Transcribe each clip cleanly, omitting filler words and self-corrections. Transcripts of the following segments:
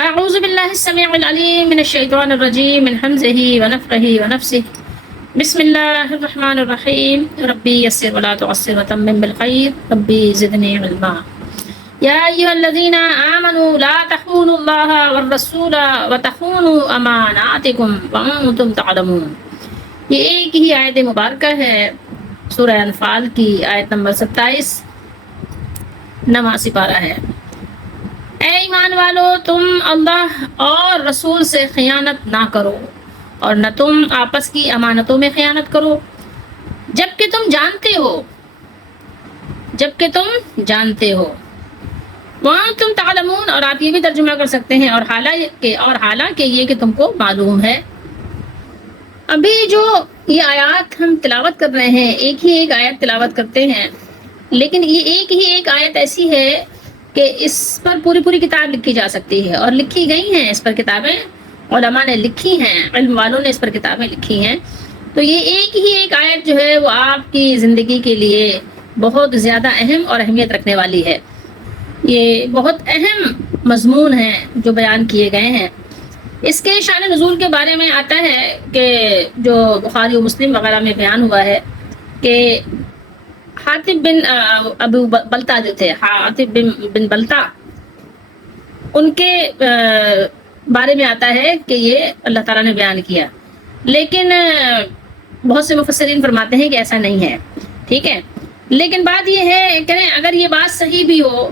اعوذ باللہ السمیع العلیم من الشیطان الرجیم من حمزہ ونفخہ ونفسہ بسم اللہ الرحمن الرحیم ربی یسر ولا تعسر وتمم بالخیر ربی زدنی علما یا ایھا الذین آمنوا لا تخونوا اللہ والرسول وتخونوا اماناتکم وانتم تعلمون۔ یہ ایک ہی آیت مبارکہ ہے سورہ انفال کی آیت نمبر 27 نواں سپارہ ہے۔ اے ایمان والو، تم اللہ اور رسول سے خیانت نہ کرو اور نہ تم آپس کی امانتوں میں خیانت کرو جبکہ تم جانتے ہو وہاں تم تعلمون، اور آپ یہ بھی ترجمہ کر سکتے ہیں اور حالانکہ یہ کہ تم کو معلوم ہے۔ ابھی جو یہ آیات ہم تلاوت کر رہے ہیں، ایک ہی ایک آیت تلاوت کرتے ہیں، لیکن یہ ایک ہی ایک آیت ایسی ہے کہ اس پر پوری کتاب لکھی جا سکتی ہے، اور لکھی گئی ہیں اس پر کتابیں، علماء نے لکھی ہیں، علم والوں نے اس پر کتابیں لکھی ہیں۔ تو یہ ایک ہی ایک آیت جو ہے وہ آپ کی زندگی کے لیے بہت زیادہ اہم اور اہمیت رکھنے والی ہے۔ یہ بہت اہم مضمون ہیں جو بیان کیے گئے ہیں۔ اس کے شان نزول کے بارے میں آتا ہے کہ جو بخاری و مسلم وغیرہ میں بیان ہوا ہے کہ حاطب بن ابو بلتا جو تھے، حاطب بن بلتا، ان کے بارے میں آتا ہے کہ یہ اللہ تعالیٰ نے بیان کیا، لیکن بہت سے مفسرین فرماتے ہیں کہ ایسا نہیں ہے، ٹھیک ہے۔ لیکن بات یہ ہے کہ اگر یہ بات صحیح بھی ہو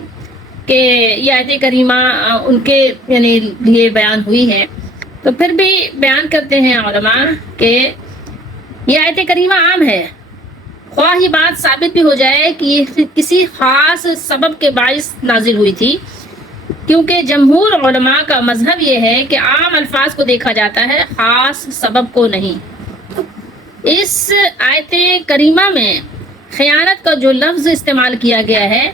کہ یہ آیت کریمہ ان کے یعنی لیے بیان ہوئی ہے، تو پھر بھی بیان کرتے ہیں علماء کہ یہ آیت کریمہ عام ہے، خواہ یہ بات ثابت بھی ہو جائے کہ یہ کسی خاص سبب کے باعث نازل ہوئی تھی، کیونکہ جمہور علماء کا مذہب یہ ہے کہ عام الفاظ کو دیکھا جاتا ہے، خاص سبب کو نہیں۔ اس آیت کریمہ میں خیانت کا جو لفظ استعمال کیا گیا ہے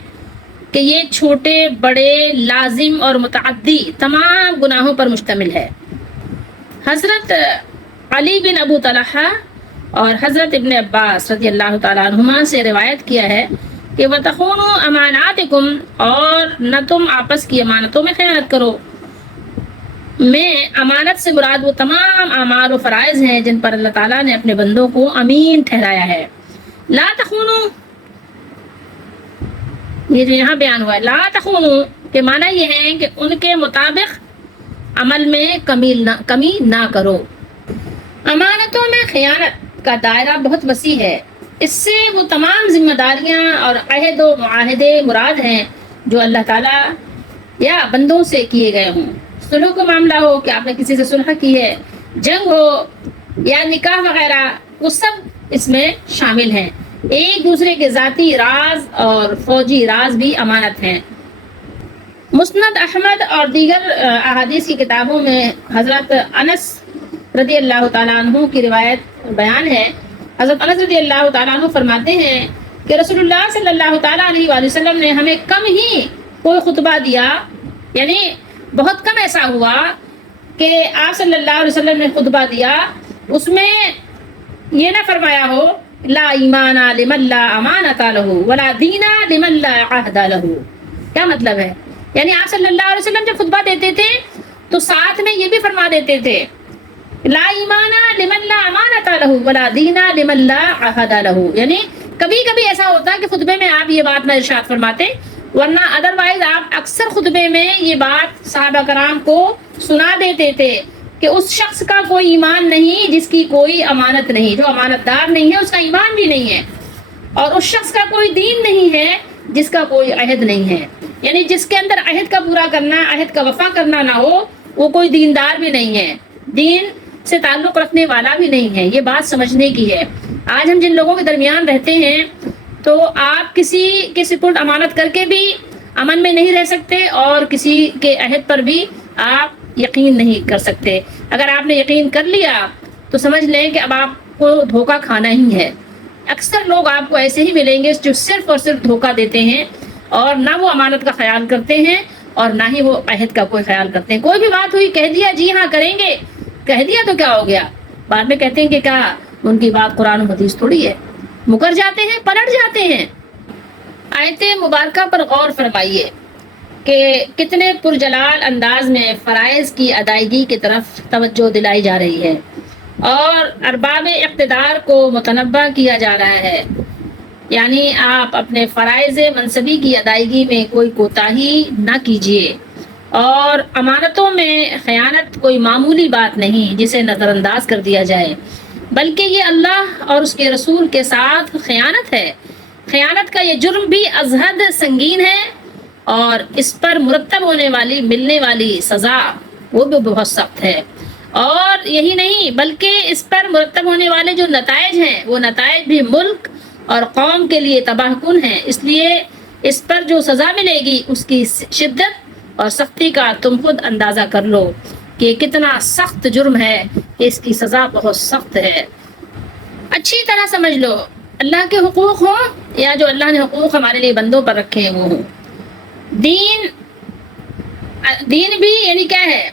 کہ یہ چھوٹے بڑے لازم اور متعدی تمام گناہوں پر مشتمل ہے۔ حضرت علی بن ابو طلحہ اور حضرت ابن عباس رضی اللہ تعالیٰ عنہما سے روایت کیا ہے کہ وَتَخُونُوا أَمَانَاتِكُمْ، اور نہ تم آپس کی امانتوں میں خیانت کرو۔ میں امانت سے مراد وہ تمام اعمال و فرائض ہیں جن پر اللہ تعالیٰ نے اپنے بندوں کو امین ٹھہرایا ہے۔ لا تخونوا، یہ جو یہاں بیان ہوا ہے لا تخونوا کے معنی یہ ہے کہ ان کے مطابق عمل میں کمی نہ کرو۔ امانتوں میں خیانت کا دائرہ بہت وسیع ہے، اس سے وہ تمام ذمہ داریاں اور عہد و معاہدے مراد ہیں جو اللہ تعالیٰ یا بندوں سے کیے گئے ہوں۔ صلح کا معاملہ ہو کہ آپ نے کسی سے صلح کی ہے، جنگ ہو یا نکاح وغیرہ، وہ سب اس میں شامل ہیں۔ ایک دوسرے کے ذاتی راز اور فوجی راز بھی امانت ہیں۔ مسند احمد اور دیگر احادیث کی کتابوں میں حضرت انس رضی اللہ تعالیٰ عنہ کی روایت بیان ہے۔ حضرت انس رضی اللہ تعالیٰ عنہ فرماتے ہیں کہ رسول اللہ صلی اللہ تعالیٰ علیہ وآلہ وسلم نے ہمیں کم ہی کوئی خطبہ دیا، یعنی بہت کم ایسا ہوا کہ آپ صلی اللہ علیہ وسلم نے خطبہ دیا، اس میں یہ نہ فرمایا ہو لا ایمان لمن لا امانۃ لہ ولا دین لمن لا عہد لہ۔ کیا مطلب ہے؟ یعنی آپ صلی اللہ علیہ وسلم جب خطبہ دیتے تھے تو ساتھ میں یہ بھی فرما دیتے تھے لا ایمان لمن لا امانۃ لہ ولا دین لمن لا عہد لہ، یعنی کبھی کبھی ایسا ہوتا ہے کہ خطبے میں آپ یہ بات نہ ارشاد فرماتے، ورنہ ادروائز آپ اکثر خطبے میں یہ بات صحابہ کرام کو سنا دیتے تھے کہ اس شخص کا کوئی ایمان نہیں جس کی کوئی امانت نہیں، جو امانت دار نہیں ہے اس کا ایمان بھی نہیں ہے، اور اس شخص کا کوئی دین نہیں ہے جس کا کوئی عہد نہیں ہے، یعنی جس کے اندر عہد کا پورا کرنا، عہد کا وفا کرنا نہ ہو، وہ کوئی دیندار بھی نہیں ہے، دین سے تعلق رکھنے والا بھی نہیں ہے۔ یہ بات سمجھنے کی ہے۔ آج ہم جن لوگوں کے درمیان رہتے ہیں تو آپ کسی کے سپرد امانت کر کے بھی امن میں نہیں رہ سکتے، اور کسی کے عہد پر بھی آپ یقین نہیں کر سکتے۔ اگر آپ نے یقین کر لیا تو سمجھ لیں کہ اب آپ کو دھوکہ کھانا ہی ہے۔ اکثر لوگ آپ کو ایسے ہی ملیں گے جو صرف اور صرف دھوکہ دیتے ہیں، اور نہ وہ امانت کا خیال کرتے ہیں اور نہ ہی وہ عہد کا کوئی خیال کرتے ہیں۔ کوئی بھی بات ہوئی کہہ دیا جی ہاں کریں گے، کہہ دیا تو کیا ہو گیا، بعد میں کہتے ہیں کہ کیا ان کی بات قرآن و حدیث تھوڑی ہے، مکر جاتے ہیں، پلٹ جاتے ہیں۔ آیت مبارکہ پر غور فرمائیے۔ کہ کتنے پرجلال انداز میں فرائض کی ادائیگی کی طرف توجہ دلائی جا رہی ہے اور ارباب اقتدار کو متنبہ کیا جا رہا ہے، یعنی آپ اپنے فرائض منصبی کی ادائیگی میں کوئی کوتاہی نہ کیجیے، اور امانتوں میں خیانت کوئی معمولی بات نہیں جسے نظر انداز کر دیا جائے، بلکہ یہ اللہ اور اس کے رسول کے ساتھ خیانت ہے۔ خیانت کا یہ جرم بھی از حد سنگین ہے، اور اس پر مرتب ہونے والی ملنے والی سزا وہ بھی بہت سخت ہے، اور یہی نہیں بلکہ اس پر مرتب ہونے والے جو نتائج ہیں وہ نتائج بھی ملک اور قوم کے لیے تباہ کن ہیں۔ اس لیے اس پر جو سزا ملے گی اس کی شدت اور سختی کا تم خود اندازہ کر لو کہ کتنا سخت جرم ہے، کہ اس کی سزا بہت سخت ہے۔ اچھی طرح سمجھ لو، اللہ کے حقوق ہوں یا جو اللہ نے حقوق ہمارے لیے بندوں پر رکھے ہیں وہ ہوں، دین بھی یعنی کیا ہے؟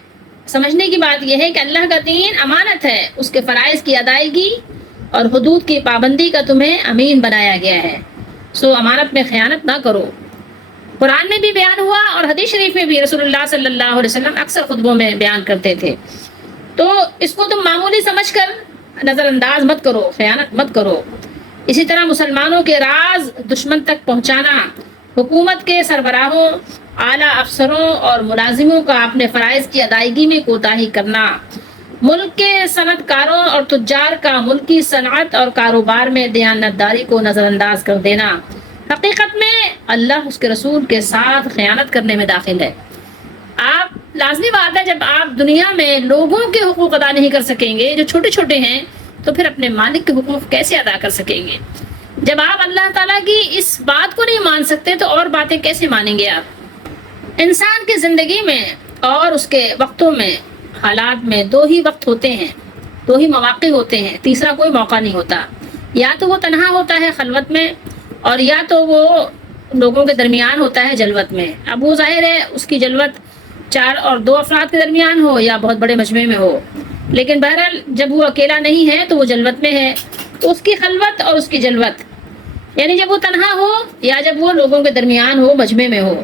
سمجھنے کی بات یہ ہے کہ اللہ کا دین امانت ہے، اس کے فرائض کی ادائیگی اور حدود کی پابندی کا تمہیں امین بنایا گیا ہے، سو امانت میں خیانت نہ کرو۔ قرآن میں بھی بیان ہوا اور حدیث شریف میں بھی رسول اللہ صلی اللہ علیہ وسلم اکثر خطبوں میں بیان کرتے تھے، تو اس کو تم معمولی سمجھ کر نظر انداز مت کرو، خیانت مت کرو۔ اسی طرح مسلمانوں کے راز دشمن تک پہنچانا، حکومت کے سربراہوں، اعلیٰ افسروں اور ملازموں کا اپنے فرائض کی ادائیگی میں کوتاہی کرنا، ملک کے صنعت کاروں اور تجار کا ملکی صنعت اور کاروبار میں دیانتداری کو نظر انداز کر دینا، حقیقت میں اللہ اس کے رسول کے ساتھ خیانت کرنے میں داخل ہے۔ آپ لازمی بات ہے، جب آپ دنیا میں لوگوں کے حقوق ادا نہیں کر سکیں گے جو چھوٹے چھوٹے ہیں، تو پھر اپنے مالک کے حقوق کیسے ادا کر سکیں گے؟ جب آپ اللہ تعالیٰ کی اس بات کو نہیں مان سکتے تو اور باتیں کیسے مانیں گے آپ؟ انسان کی زندگی میں اور اس کے وقتوں میں، حالات میں دو ہی وقت ہوتے ہیں، دو ہی مواقع ہوتے ہیں، تیسرا کوئی موقع نہیں ہوتا۔ یا تو وہ تنہا ہوتا ہے خلوت میں، اور یا تو وہ لوگوں کے درمیان ہوتا ہے جلوت میں۔ اب وہ ظاہر ہے اس کی جلوت 4 اور 2 افراد کے درمیان ہو یا بہت بڑے مجمع میں ہو، لیکن بہرحال جب وہ اکیلا نہیں ہے تو وہ جلوت میں ہے، تو اس کی خلوت اور اس کی جلوت، یعنی جب وہ تنہا ہو یا جب وہ لوگوں کے درمیان ہو، مجمع میں ہو،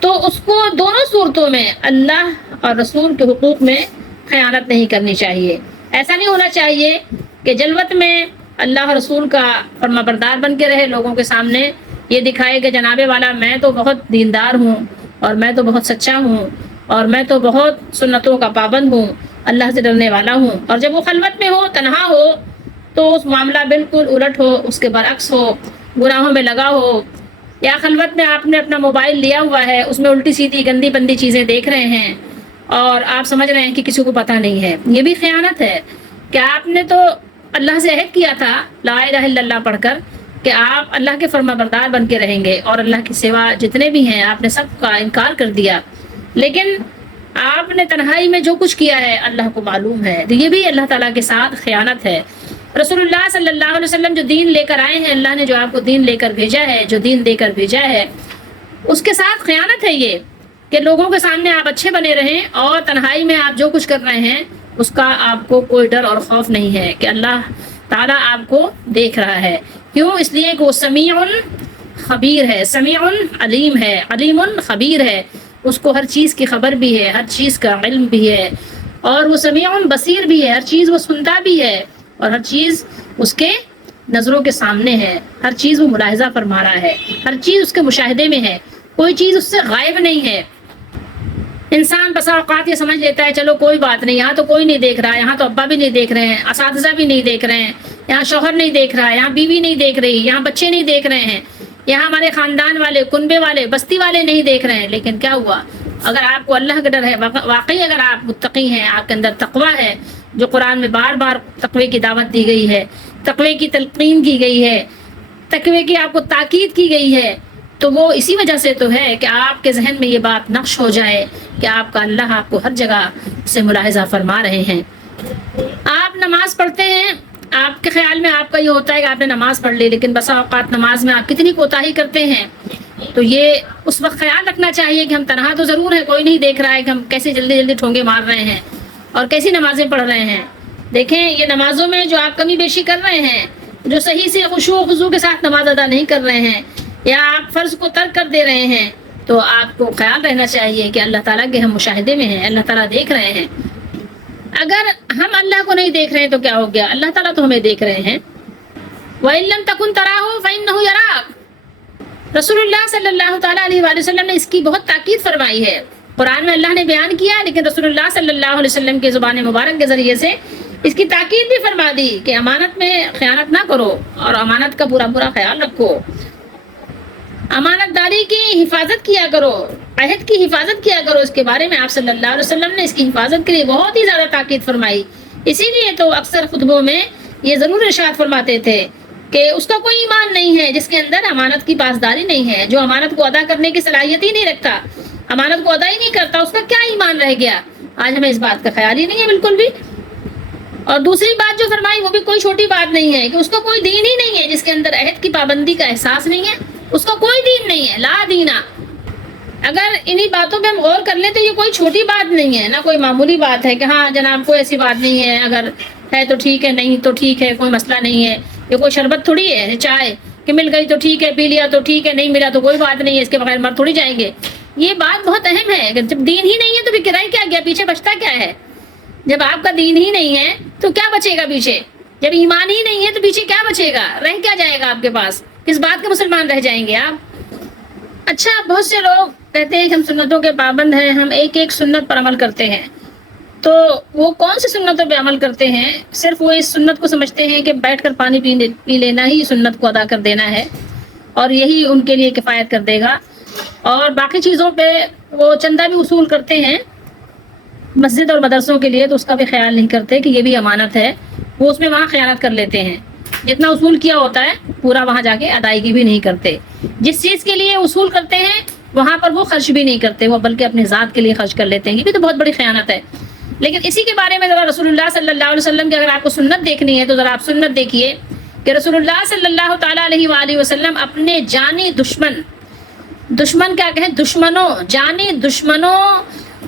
تو اس کو دونوں صورتوں میں اللہ اور رسول کے حقوق میں خیانت نہیں کرنی چاہیے۔ ایسا نہیں ہونا چاہیے کہ جلوت میں اللہ رسول کا فرما بردار بن کے رہے، لوگوں کے سامنے یہ دکھائے کہ جناب والا میں تو بہت دیندار ہوں، اور میں تو بہت سچا ہوں، اور میں تو بہت سنتوں کا پابند ہوں، اللہ سے ڈرنے والا ہوں، اور جب وہ خلوت میں ہو، تنہا ہو، تو اس معاملہ بالکل الٹ ہو، اس کے برعکس ہو، گناہوں میں لگا ہو، یا خلوت میں آپ نے اپنا موبائل لیا ہوا ہے، اس میں الٹی سیدھی گندی بندی چیزیں دیکھ رہے ہیں اور آپ سمجھ رہے ہیں کہ کسی کو پتہ نہیں ہے، یہ بھی خیانت ہے۔ کہ آپ نے تو اللہ سے عہد کیا تھا لا الہ الا اللہ پڑھ کر کہ آپ اللہ کے فرما بردار بن کے رہیں گے، اور اللہ کے سوا جتنے بھی ہیں آپ نے سب کا انکار کر دیا، لیکن آپ نے تنہائی میں جو کچھ کیا ہے اللہ کو معلوم ہے، تو یہ بھی اللہ تعالیٰ کے ساتھ خیانت ہے۔ رسول اللہ صلی اللہ علیہ وسلم جو دین لے کر آئے ہیں، اللہ نے جو آپ کو دین لے کر بھیجا ہے، جو دین دے کر بھیجا ہے، اس کے ساتھ خیانت ہے یہ کہ لوگوں کے سامنے آپ اچھے بنے رہیں اور تنہائی میں آپ جو کچھ کر رہے ہیں اس کا آپ کو کوئی ڈر اور خوف نہیں ہے کہ اللہ تعالیٰ آپ کو دیکھ رہا ہے۔ کیوں؟ اس لیے کہ وہ سمیع خبیر ہے، سمیع علیم ہے، علیم خبیر ہے، اس کو ہر چیز کی خبر بھی ہے، ہر چیز کا علم بھی ہے، اور وہ سمیع بصیر بھی ہے، ہر چیز وہ سنتا بھی ہے، اور ہر چیز اس کے نظروں کے سامنے ہے، ہر چیز وہ ملاحظہ فرما رہا ہے، ہر چیز اس کے مشاہدے میں ہے، کوئی چیز اس سے غائب نہیں ہے۔ انسان بسا اوقات یہ سمجھ لیتا ہے چلو کوئی بات نہیں، یہاں تو کوئی نہیں دیکھ رہا، یہاں تو ابا بھی نہیں دیکھ رہے ہیں، اساتذہ بھی نہیں دیکھ رہے ہیں، یہاں شوہر نہیں دیکھ رہا ہے، یہاں بیوی نہیں دیکھ رہی، یہاں بچے نہیں دیکھ رہے ہیں، یہاں ہمارے خاندان والے، کنبے والے، بستی والے نہیں دیکھ رہے ہیں۔ لیکن کیا ہوا؟ اگر آپ کو اللہ کا ڈر ہے، واقعی اگر آپ متقی ہیں، آپ کے اندر تقویٰ ہے، جو قرآن میں بار بار تقوی کی دعوت دی گئی ہے، تقوی کی تلقین کی گئی ہے، تقوی کی آپ کو تاکید کی گئی ہے، تو وہ اسی وجہ سے تو ہے کہ آپ کے ذہن میں یہ بات نقش ہو جائے کہ آپ کا اللہ آپ کو ہر جگہ سے ملاحظہ فرما رہے ہیں۔ آپ نماز پڑھتے ہیں، آپ کے خیال میں آپ کا یہ ہوتا ہے کہ آپ نے نماز پڑھ لی، لیکن بسا اوقات نماز میں آپ کتنی کوتاہی کرتے ہیں، تو یہ اس وقت خیال رکھنا چاہیے کہ ہم تنہا تو ضرور ہے، کوئی نہیں دیکھ رہا ہے کہ ہم کیسے جلدی جلدی ٹھونگے مار رہے ہیں اور کیسی نمازیں پڑھ رہے ہیں۔ دیکھیں یہ نمازوں میں جو آپ کمی بیشی کر رہے ہیں، جو صحیح سے خشوع و خضوع کے ساتھ نماز ادا نہیں کر رہے ہیں، یا آپ فرض کو ترک کر دے رہے ہیں، تو آپ کو خیال رہنا چاہیے کہ اللہ تعالیٰ کے ہم مشاہدے میں ہیں، اللہ تعالیٰ دیکھ رہے ہیں۔ اگر ہم اللہ کو نہیں دیکھ رہے ہیں تو کیا ہو گیا؟ اللہ تعالیٰ تو ہمیں دیکھ رہے ہیں۔ وَإِن لَّمْ تَكُن تَرَاهُ فَإِنَّهُ يَرَاكَ، رسول اللہ صلی اللہ تعالیٰ علیہ وآلہ وسلم نے اس کی بہت تاکید فرمائی ہے۔ قرآن میں اللہ نے بیان کیا، لیکن رسول اللہ صلی اللہ علیہ وسلم کے زبان مبارک کے ذریعے سے اس کی تاکید بھی فرما دی کہ امانت میں خیانت نہ کرو اور امانت کا پورا خیال رکھو، امانت داری کی حفاظت کیا کرو، عہد کی حفاظت کیا کرو۔ اس کے بارے میں آپ صلی اللہ علیہ وسلم نے اس کی حفاظت کے لیے بہت ہی زیادہ تاکید فرمائی۔ اسی لیے تو اکثر خطبوں میں یہ ضرور ارشاد فرماتے تھے کہ اس کا کوئی ایمان نہیں ہے جس کے اندر امانت کی پاسداری نہیں ہے، جو امانت کو ادا کرنے کی صلاحیت ہی نہیں رکھتا، امانت کو ادا ہی نہیں کرتا، اس کا کیا ایمان رہ گیا؟ آج ہمیں اس بات کا خیال ہی نہیں ہے بالکل بھی۔ اور دوسری بات جو فرمائی وہ بھی کوئی چھوٹی بات نہیں ہے کہ اس کا کوئی دین ہی نہیں ہے جس کے اندر عہد کی پابندی کا احساس نہیں ہے، اس کا کوئی دین نہیں ہے، لا دینا۔ اگر انہی باتوں پہ ہم غور کر لیں تو یہ کوئی چھوٹی بات نہیں ہے، نہ کوئی معمولی بات ہے کہ ہاں جناب کوئی ایسی بات نہیں ہے، اگر ہے تو ٹھیک ہے، نہیں تو ٹھیک ہے، کوئی مسئلہ نہیں ہے۔ یہ کوئی شربت تھوڑی ہے، چائے کہ مل گئی تو ٹھیک ہے، پی لیا تو ٹھیک ہے، نہیں ملا تو کوئی بات نہیں ہے، اس کے بغیر مر تھوڑی جائیں گے۔ یہ بات بہت اہم ہے کہ جب دین ہی نہیں ہے تو پھر کرائے کیا گیا، پیچھے بچتا کیا ہے؟ جب آپ کا دین ہی نہیں ہے تو کیا بچے گا پیچھے؟ جب ایمان ہی نہیں ہے تو پیچھے کیا بچے گا؟ رہ کیا جائے گا آپ کے پاس؟ کس بات کے مسلمان رہ جائیں گے آپ؟ اچھا، بہت سے لوگ کہتے ہیں کہ ہم سنتوں کے پابند ہیں، ہم ایک ایک سنت پر عمل کرتے ہیں۔ تو وہ کون سی سنتوں پہ عمل کرتے ہیں؟ صرف وہ اس سنت کو سمجھتے ہیں کہ بیٹھ کر پانی پی لینا ہی سنت کو ادا کر دینا ہے اور یہی ان کے لیے کفایت کر دے گا، اور باقی چیزوں پہ وہ چندہ بھی وصول کرتے ہیں مسجد اور مدرسوں کے لیے، تو اس کا بھی خیال نہیں کرتے کہ یہ بھی امانت ہے، وہ اس میں وہاں خیانت کر لیتے ہیں، جتنا وصول کیا ہوتا ہے پورا وہاں جا کے ادائیگی بھی نہیں کرتے، جس چیز کے لیے وصول کرتے ہیں وہاں پر وہ خرچ بھی نہیں کرتے، وہ بلکہ اپنے ذات کے لیے خرچ کر لیتے ہیں، یہ بھی تو بہت بڑی خیانت ہے۔ لیکن اسی کے بارے میں ذرا رسول اللہ صلی اللہ علیہ وسلم کی اگر آپ کو سنت دیکھنی ہے تو ذرا آپ سنت دیکھیے کہ رسول اللہ صلی اللہ تعالیٰ علیہ وآلہ وسلم اپنے جانی دشمن کیا کہیں، دشمنوں، جانی دشمنوں،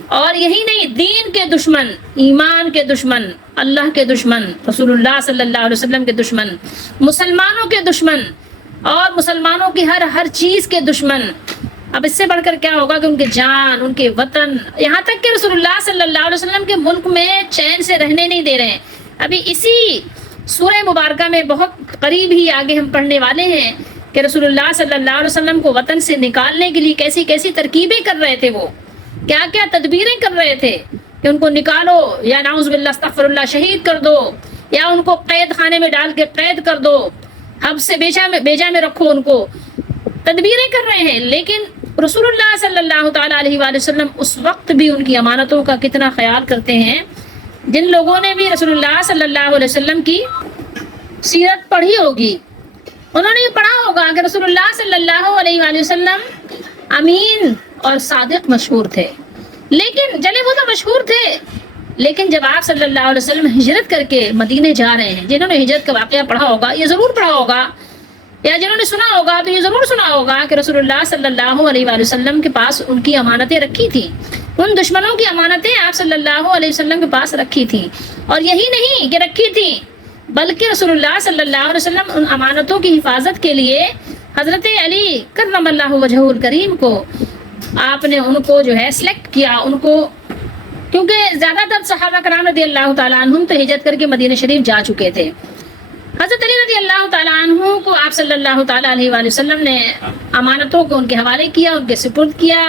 اور یہی نہیں، دین کے دشمن، ایمان کے دشمن، اللہ کے دشمن، رسول اللہ صلی اللہ علیہ وسلم کے دشمن، مسلمانوں کے دشمن اور مسلمانوں کی ہر چیز کے دشمن۔ اب اس سے بڑھ کر کیا ہوگا کہ ان کے جان، ان کے وطن، یہاں تک کہ رسول اللہ صلی اللہ علیہ وسلم کے ملک میں چین سے رہنے نہیں دے رہے ہیں۔ ابھی اسی سورہ مبارکہ میں بہت قریب ہی آگے ہم پڑھنے والے ہیں کہ رسول اللہ صلی اللہ علیہ وسلم کو وطن سے نکالنے کے لیے کیسی کیسی ترکیبیں کر رہے تھے، وہ کیا کیا تدبیریں کر رہے تھے کہ ان کو نکالو، یا نعوذ باللہ استغفر اللہ شہید کر دو، یا ان کو قید خانے میں ڈال کے قید کر دو، حبس سے بیجا میں رکھو، ان کو تدبیریں کر رہے ہیں۔ لیکن رسول اللہ صلی اللہ تعالیٰ علیہ وآلہ وسلم اس وقت بھی ان کی امانتوں کا کتنا خیال کرتے ہیں۔ جن لوگوں نے بھی رسول اللہ صلی اللہ علیہ وسلم کی سیرت پڑھی ہوگی انہوں نے یہ پڑھا ہوگا کہ رسول اللہ صلی اللہ علیہ وآلہ وسلم امین اور صادق مشہور تھے، لیکن چلے وہ تو مشہور تھے، لیکن جب آپ صلی اللہ علیہ وسلم ہجرت کر کے مدینے جا رہے ہیں، جنہوں نے ہجرت کا واقعہ پڑھا ہوگا یہ ضرور پڑھا ہوگا، یا جنہوں نے سنا ہوگا تو یہ ضرور سنا ہوگا کہ رسول اللہ صلی اللہ علیہ وآلہ وسلم کے پاس ان کی امانتیں رکھی تھیں، ان دشمنوں کی امانتیں آپ صلی اللہ علیہ وسلم کے پاس رکھی تھیں، اور یہی نہیں کہ رکھی تھیں بلکہ رسول اللہ صلی اللہ علیہ وسلم ان امانتوں کی حفاظت کے لیے حضرت علی کرم اللہ وجہہ الکریم کو آپ نے ان کو جو ہے سلیکٹ کیا، ان کو، کیونکہ زیادہ تر صحابہ کرام رضی اللہ تعالیٰ عنہم تو ہجرت کر کے مدینہ شریف جا چکے تھے۔ حضرت علی رضی اللہ تعالیٰ عنہ کو آپ صلی اللہ تعالیٰ علیہ وآلہ وسلم نے امانتوں کو ان کے حوالے کیا، ان کے سپرد کیا،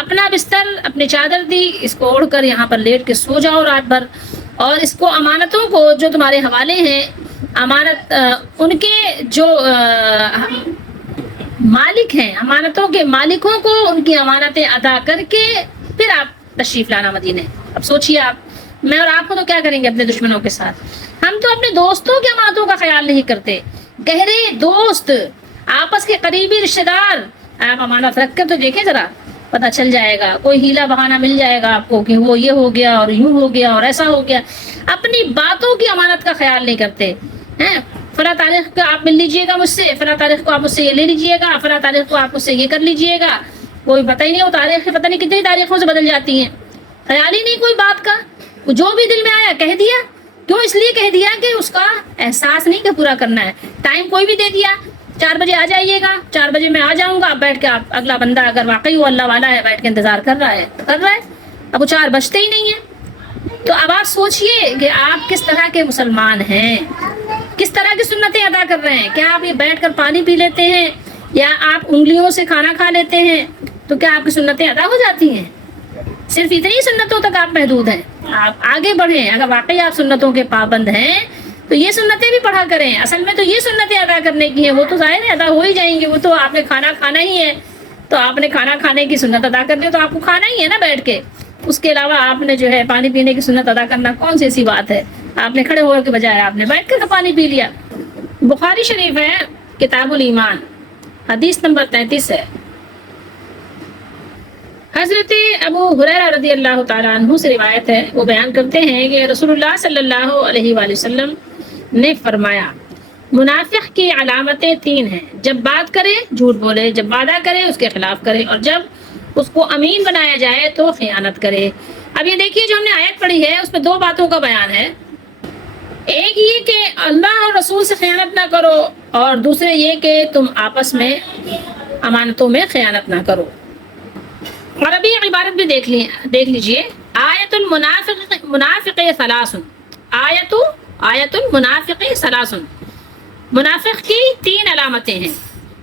اپنا بستر، اپنی چادر دی، اس کو اوڑھ کر یہاں پر لیٹ کے سو جاؤ رات بھر، اور اس کو امانتوں کو جو تمہارے حوالے ہیں، امانت ان کے جو مالک ہیں، امانتوں کے مالکوں کو ان کی امانتیں ادا کر کے پھر آپ تشریف لانا مدینے۔ اب سوچئے آپ، میں اور آپ کو تو کیا کریں گے اپنے دشمنوں کے ساتھ؟ ہم تو اپنے دوستوں کی امانتوں کا خیال نہیں کرتے، گہرے دوست، آپس کے قریبی رشتہ دار، آپ امانت رکھ کر تو دیکھیں ذرا، پتہ چل جائے گا، کوئی ہیلا بہانہ مل جائے گا آپ کو کہ وہ یہ ہو گیا اور یوں ہو گیا اور ایسا ہو گیا۔ اپنی باتوں کی امانت کا خیال نہیں کرتے ہیں، فلاں تاریخ کو آپ مل لیجئے گا مجھ سے، فلاں تاریخ کو آپ مجھ سے یہ لے لیجئے گا، فلاں تاریخ کو آپ مجھ سے یہ کر لیجئے گا، کوئی پتہ ہی نہیں، وہ تاریخ پتہ نہیں کتنی تاریخوں سے بدل جاتی ہیں، خیال ہی نہیں کوئی بات کا، جو بھی دل میں آیا کہہ دیا۔ کیوں؟ اس لیے کہہ دیا کہ اس کا احساس نہیں کہ پورا کرنا ہے، ٹائم کوئی بھی دے دیا، 4 بجے آ جائیے گا، 4 بجے میں آ جاؤں گا، آپ بیٹھ کے آپ اگلا بندہ اگر واقعی وہ اللہ والا ہے بیٹھ کے انتظار کر رہا ہے تو کر رہا ہے، اب وہ 4 بجتے ہی نہیں ہیں۔ تو اب آپ سوچئے کہ آپ کس طرح کے مسلمان ہیں، کس طرح کی سنتیں ادا کر رہے ہیں۔ کیا آپ یہ بیٹھ کر پانی پی لیتے ہیں یا آپ انگلیوں سے کھانا کھا لیتے ہیں تو کیا آپ کی سنتیں ادا ہو جاتی ہیں؟ صرف اتنی سنتوں تک آپ محدود ہیں؟ آپ آگے بڑھیں، اگر واقعی آپ سنتوں کے پابند ہیں تو یہ سنتیں بھی پڑھا کریں۔ اصل میں تو یہ سنتیں ادا کرنے کی ہیں، وہ تو ظاہر ہے ادا ہو ہی جائیں گی، وہ تو آپ نے کھانا کھانا ہی ہے تو آپ نے کھانا کھانے کی سنت ادا کرنی ہے تو آپ کو کھانا ہی ہے نا بیٹھ کے۔ اس کے علاوہ آپ نے جو ہے پانی پینے کی سنت ادا کرنا کون سی ایسی بات ہے؟ آپ نے کھڑے ہو کے بجائے آپ نے بیٹھ کر پانی پی لیا۔ بخاری شریف ہے کتاب الایمان، حدیث نمبر 33 ہے۔ حضرت ابو ہریرہ رضی اللہ تعالیٰ عنہ سے روایت ہے، وہ بیان کرتے ہیں کہ رسول اللہ صلی اللہ علیہ وآلہ وسلم نے فرمایا منافق کی علامتیں 3 ہیں، جب بات کرے جھوٹ بولے، جب وعدہ کرے اس کے خلاف کرے، اور جب اس کو امین بنایا جائے تو خیانت کرے۔ اب یہ دیکھیے جو ہم نے آیت پڑھی ہے اس میں 2 باتوں کا بیان ہے، ایک یہ کہ اللہ اور رسول سے خیانت نہ کرو، اور دوسرے یہ کہ تم آپس میں امانتوں میں خیانت نہ کرو۔ اور ابھی عبارت بھی دیکھ لیجئے، آیت المنافق ثلاث، آیت المنافق ثلاث، منافق کی 3 علامتیں ہیں،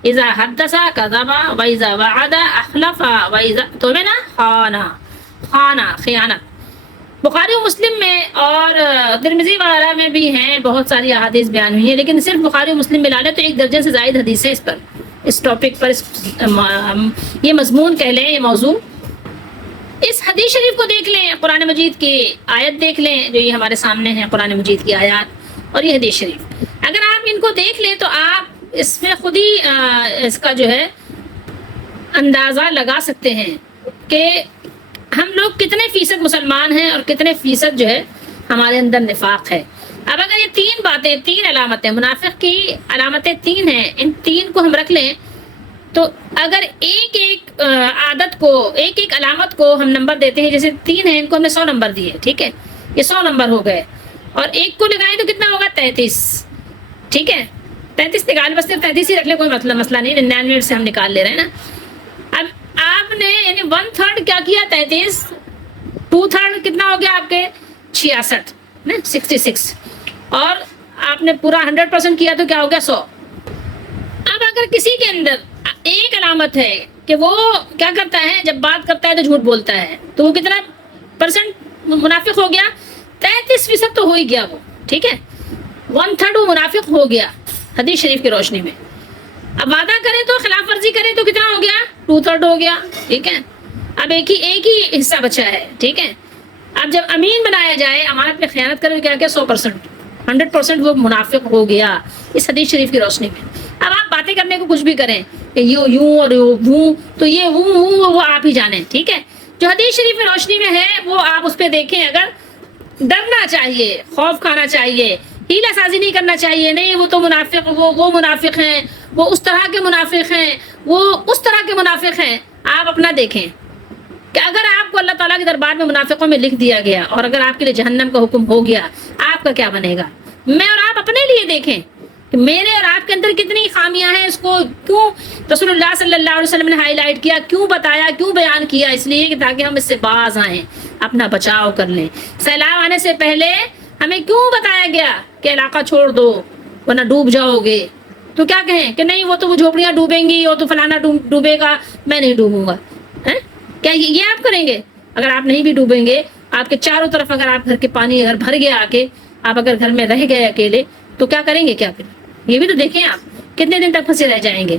اذا حدث کذب واذا وعد اخلف واذا اؤتمن خان، خیانت۔ بخاری و مسلم میں اور ترمذی وغیرہ میں بھی ہیں، بہت ساری احادیث بیان ہوئی ہیں، لیکن صرف بخاری و مسلم ملا لیں تو 1 درجن سے زائد حدیثیں اس پر، اس ٹاپک پر، یہ مضمون کہہ لیں، یہ موضوع۔ اس حدیث شریف کو دیکھ لیں، قرآن مجید کی آیت دیکھ لیں جو یہ ہمارے سامنے ہے، قرآن مجید کی آیات اور یہ حدیث شریف، اگر آپ ان کو دیکھ لیں تو آپ اس میں خود ہی اس کا جو ہے اندازہ لگا سکتے ہیں کہ ہم لوگ کتنے فیصد مسلمان ہیں اور کتنے فیصد جو ہے ہمارے اندر نفاق ہے۔ اب اگر یہ 3 باتیں، 3 علامتیں، منافق کی علامتیں 3 ہیں، ان 3 کو ہم رکھ لیں تو اگر ایک عادت کو، ایک علامت کو ہم نمبر دیتے ہیں، جیسے 3 ہیں ان کو ہم نے 100 نمبر دیے، ٹھیک ہے، یہ 100 نمبر ہو گئے، اور ایک کو لگائیں تو کتنا ہوگا؟ 33، ٹھیک ہے، 33 نکال، بس صرف 33 ہی رکھ لیں، کوئی مسئلہ نہیں، 99 سے ہم نکال لے رہے ہیں نا۔ اب آپ نے یعنی 1/3 کیا کیا؟ 33، 2/3 کتنا ہو گیا آپ کے؟ 66 نا، 66، اور آپ نے پورا 100% کیا تو کیا ہو گیا؟ 100۔ اب اگر کسی کے اندر ایک علامت ہے کہ وہ کیا کرتا ہے، جب بات کرتا ہے تو جھوٹ بولتا ہے، تو وہ کتنا % منافق ہو گیا؟ 33% تو ہو ہی گیا وہ، ٹھیک ہے، 1/3 وہ منافق ہو گیا حدیث شریف کی روشنی میں۔ اب وعدہ کرے تو خلاف ورزی کرے تو کتنا ہو گیا؟ 2/3 ہو گیا، ٹھیک ہے۔ اب ایک ہی حصہ بچا ہے، ٹھیک ہے۔ اب جب امین بنایا جائے، امانت میں خیانت کرے تو کیا 100% وہ منافق ہو گیا اس حدیث شریف کی روشنی میں۔ اب آپ باتیں کرنے کو کچھ بھی کریں کہ یوں اور وہ، تو یہ وہ آپ ہی جانیں، ٹھیک ہے۔ جو حدیث شریف کی روشنی میں ہے وہ آپ اس پہ دیکھیں، اگر ڈرنا چاہیے، خوف کھانا چاہیے، ہیلا سازی نہیں کرنا چاہیے، نہیں وہ تو منافق، وہ منافق ہیں، وہ اس طرح کے منافق ہیں، وہ اس طرح کے منافق ہیں، آپ اپنا دیکھیں کہ اگر آپ کو اللہ تعالیٰ کے دربار میں منافقوں میں لکھ دیا گیا اور اگر آپ کے لیے جہنم کا حکم ہو گیا، آپ کا کیا بنے گا؟ میں اور آپ اپنے لیے دیکھیں کہ میرے اور آپ کے اندر کتنی خامیاں ہیں، اس کو کیوں رسول اللہ صلی اللہ علیہ وسلم نے ہائی لائٹ کیا، کیوں بتایا، کیوں بیان کیا؟ اس لیے کہ تاکہ ہم اس سے باز آئیں، اپنا بچاؤ کر لیں۔ سیلاب آنے سے پہلے ہمیں کیوں بتایا گیا کہ علاقہ چھوڑ دو ورنہ ڈوب جاؤ گے؟ تو کیا کہیں کہ نہیں وہ جھوپڑیاں ڈوبیں گی، وہ تو فلانا ڈوبے گا، میں نہیں ڈوبوں گا؟ کیا یہ آپ کریں گے؟ اگر آپ نہیں بھی ڈوبیں گے، آپ کے چاروں طرف اگر آپ گھر کے پانی اگر بھر گیا آ کے، آپ اگر گھر میں رہ گئے اکیلے تو کیا کریں گے؟ کیا پھر یہ بھی تو دیکھیں، آپ کتنے دن تک پھنسے رہ جائیں گے؟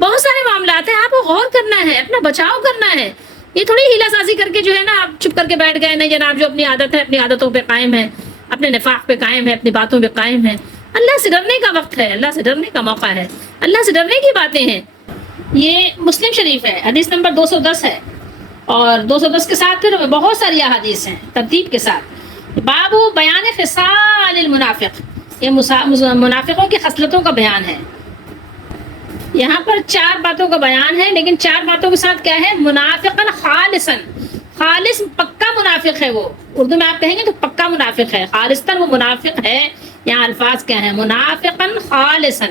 بہت سارے معاملات ہیں، آپ کو غور کرنا ہے، اپنا بچاؤ کرنا ہے۔ یہ تھوڑی ہیلا سازی کر کے جو ہے نا آپ چپ کر کے بیٹھ گئے، نہیں جناب جو اپنی عادت ہے اپنی عادتوں پہ قائم ہے، اپنے نفاق پہ قائم ہے، اپنی باتوں پہ قائم ہے۔ اللہ سے ڈرنے کا وقت ہے، اللہ سے ڈرنے کا موقع ہے، اللہ سے ڈرنے کی باتیں ہیں۔ یہ مسلم شریف ہے، حدیث نمبر 210 ہے، اور 210 کے ساتھ پھر بہت ساری احادیث ہیں ترتیب کے ساتھ۔ باب بیان خصال المنافق، یہ منافقوں کی خصلتوں کا بیان ہے۔ یہاں پر 4 باتوں کا بیان ہے، لیکن 4 باتوں کے ساتھ کیا ہے؟ منافقاً خالصاً، خالص پکا منافق ہے وہ، اردو میں آپ کہیں گے تو پکا منافق ہے، خالصاً وہ منافق ہے۔ یہاں الفاظ کیا ہیں؟ منافقاً خالصاً،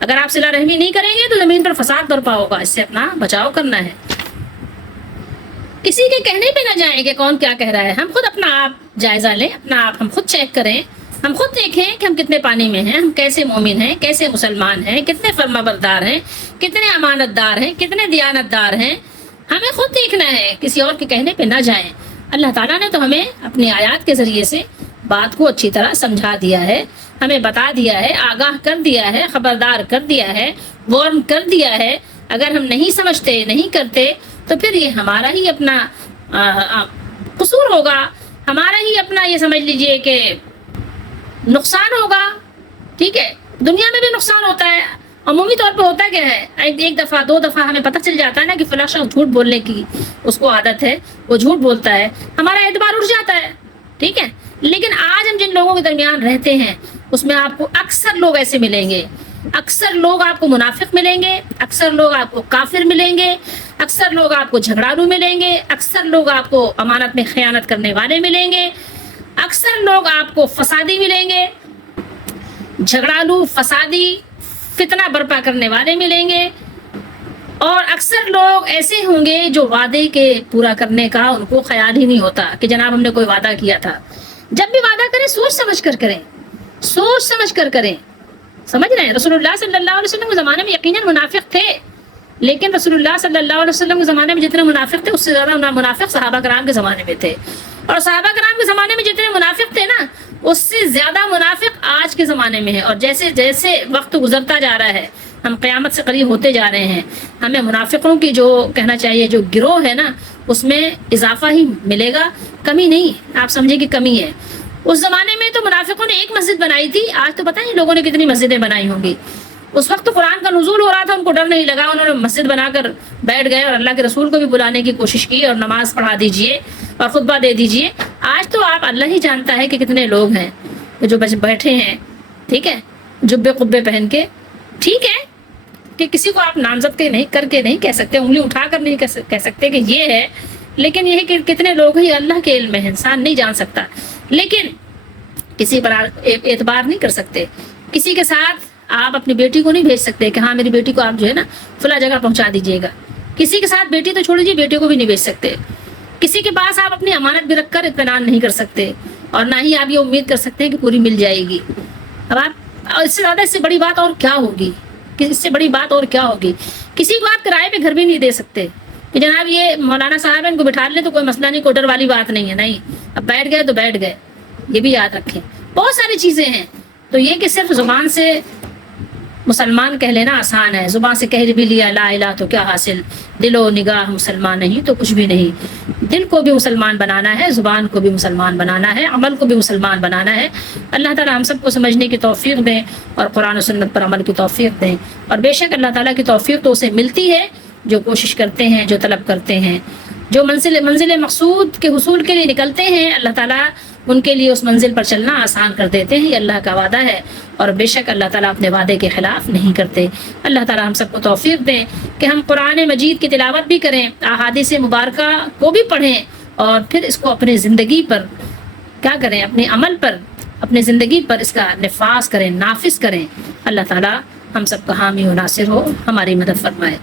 اگر آپ صلہ رحمی نہیں کریں گے تو زمین پر فساد برپا ہوگا، اس سے اپنا بچاؤ کرنا ہے۔ کسی کے کہنے پہ نہ جائیں کہ کون کیا کہہ رہا ہے، ہم خود اپنا آپ جائزہ لیں، اپنا آپ ہم خود چیک کریں، ہم خود دیکھیں کہ ہم کتنے پانی میں ہیں، ہم کیسے مومن ہیں، کیسے مسلمان ہیں، کتنے فرما بردار ہیں، کتنے امانت دار ہیں، کتنے دیانت دار ہیں، ہمیں خود دیکھنا ہے، کسی اور کے کہنے پہ نہ جائیں۔ اللہ تعالیٰ نے تو ہمیں اپنی آیات کے ذریعے سے بات کو اچھی طرح سمجھا دیا ہے، ہمیں بتا دیا ہے، آگاہ کر دیا ہے، خبردار کر دیا ہے، وارن کر دیا ہے۔ اگر ہم نہیں سمجھتے، نہیں کرتے تو پھر یہ ہمارا ہی اپنا قصور ہوگا، ہمارا ہی اپنا یہ سمجھ لیجئے کہ نقصان ہوگا، ٹھیک ہے؟ دنیا میں بھی نقصان ہوتا ہے، عمومی طور پہ ہوتا کیا ہے، ایک دفعہ دو دفعہ ہمیں پتہ چل جاتا ہے نا کہ فلاں شخص جھوٹ بولنے کی اس کو عادت ہے، وہ جھوٹ بولتا ہے، ہمارا اعتبار اٹھ جاتا ہے، ٹھیک ہے؟ لیکن آج ہم جن لوگوں کے درمیان رہتے ہیں اس میں آپ کو اکثر لوگ ایسے ملیں گے، اکثر لوگ آپ کو منافق ملیں گے، اکثر لوگ آپ کو کافر ملیں گے، اکثر لوگ آپ کو جھگڑالو ملیں گے، اکثر لوگ آپ کو امانت میں خیانت کرنے والے ملیں گے، اکثر لوگ آپ کو فسادی ملیں گے، جھگڑالو، فسادی، فتنہ برپا کرنے والے ملیں گے، اور اکثر لوگ ایسے ہوں گے جو وعدے کے پورا کرنے کا ان کو خیال ہی نہیں ہوتا کہ جناب ہم نے کوئی وعدہ کیا تھا۔ جب بھی وعدہ کریں سوچ سمجھ کر کریں، سوچ سمجھ کر کریں، سمجھ رہے ہیں؟ رسول اللہ صلی اللہ علیہ وسلم کے زمانے میں یقیناً منافق تھے، لیکن رسول اللہ صلی اللہ علیہ وسلم کے زمانے میں جتنے منافق تھے اس سے زیادہ منافق صحابہ کرام کے زمانے میں تھے، اور صحابہ کرام کے زمانے میں جتنے منافق تھے نا اس سے زیادہ منافق آج کے زمانے میں ہے، اور جیسے جیسے وقت گزرتا جا رہا ہے ہم قیامت سے قریب ہوتے جا رہے ہیں، ہمیں منافقوں کی جو کہنا چاہیے جو گروہ ہے نا اس میں اضافہ ہی ملے گا، کمی نہیں، آپ سمجھے کہ کمی ہے۔ اس زمانے میں تو منافقوں نے ایک مسجد بنائی تھی، آج تو پتہ نہیں لوگوں نے کتنی مسجدیں بنائی ہوں گی۔ اس وقت تو قرآن کا نزول ہو رہا تھا، ان کو ڈر نہیں لگا، انہوں نے مسجد بنا کر بیٹھ گئے اور اللہ کے رسول کو بھی بلانے کی کوشش کی اور نماز پڑھا دیجئے اور خطبہ دے دیجئے۔ آج تو آپ اللہ ہی جانتا ہے کہ کتنے لوگ ہیں جو بیٹھے ہیں، ٹھیک ہے، جبے قبے پہن کے، ٹھیک ہے کہ کسی کو آپ نامزد کے نہیں کر کے نہیں کہہ سکتے، انگلی اٹھا کر نہیں کہہ سکتے کہ یہ ہے، لیکن یہ کہ کتنے لوگ ہیں یہ اللہ کے علم میں ہے، انسان نہیں جان سکتا۔ لیکن کسی پر اعتبار نہیں کر سکتے، کسی کے ساتھ آپ اپنی بیٹی کو نہیں بھیج سکتے کہ ہاں میری بیٹی کو آپ جو ہے نا فلاں جگہ پہنچا دیجیے گا، کسی کے ساتھ بیٹی تو چھوڑ دیجیے بیٹے کو بھی نہیں بھیج سکتے، کسی کے پاس آپ اپنی امانت بھی رکھ کر اطمینان نہیں کر سکتے، اور نہ ہی آپ یہ امید کر سکتے ہیں کہ پوری مل جائے گی۔ اب آپ اس سے زیادہ اس سے بڑی بات اور کیا ہوگی، اس سے بڑی بات اور کیا ہوگی؟ کسی کو آپ کرائے پہ گھر بھی نہیں دے سکتے کہ جناب یہ مولانا صاحب ہیں ان کو بٹھا لیں تو کوئی مسئلہ نہیں، کوٹر والی بات نہیں ہے، نہیں، اب بیٹھ گئے تو بیٹھ گئے، یہ بھی یاد رکھیں۔ بہت ساری چیزیں ہیں، تو یہ کہ صرف زبان سے مسلمان کہہ لینا آسان ہے، زبان سے کہہ بھی لیا لا الہ تو کیا حاصل، دل و نگاہ مسلمان نہیں تو کچھ بھی نہیں۔ دل کو بھی مسلمان بنانا ہے، زبان کو بھی مسلمان بنانا ہے، عمل کو بھی مسلمان بنانا ہے۔ اللہ تعالی ہم سب کو سمجھنے کی توفیق دیں اور قرآن و سنت پر عمل کی توفیق دیں، اور بے شک اللہ تعالیٰ کی توفیق تو اسے ملتی ہے جو کوشش کرتے ہیں، جو طلب کرتے ہیں، جو منزل مقصود کے حصول کے لیے نکلتے ہیں، اللہ تعالیٰ ان کے لیے اس منزل پر چلنا آسان کر دیتے ہیں، یہ اللہ کا وعدہ ہے، اور بے شک اللہ تعالیٰ اپنے وعدے کے خلاف نہیں کرتے۔ اللہ تعالیٰ ہم سب کو توفیق دیں کہ ہم قرآن مجید کی تلاوت بھی کریں، احادیث مبارکہ کو بھی پڑھیں، اور پھر اس کو اپنی زندگی پر کیا کریں، اپنے عمل پر، اپنی زندگی پر اس کا نفاذ کریں، نافذ کریں۔ اللہ تعالیٰ ہم سب کا حامی و ناصر ہو، ہماری مدد فرمائے۔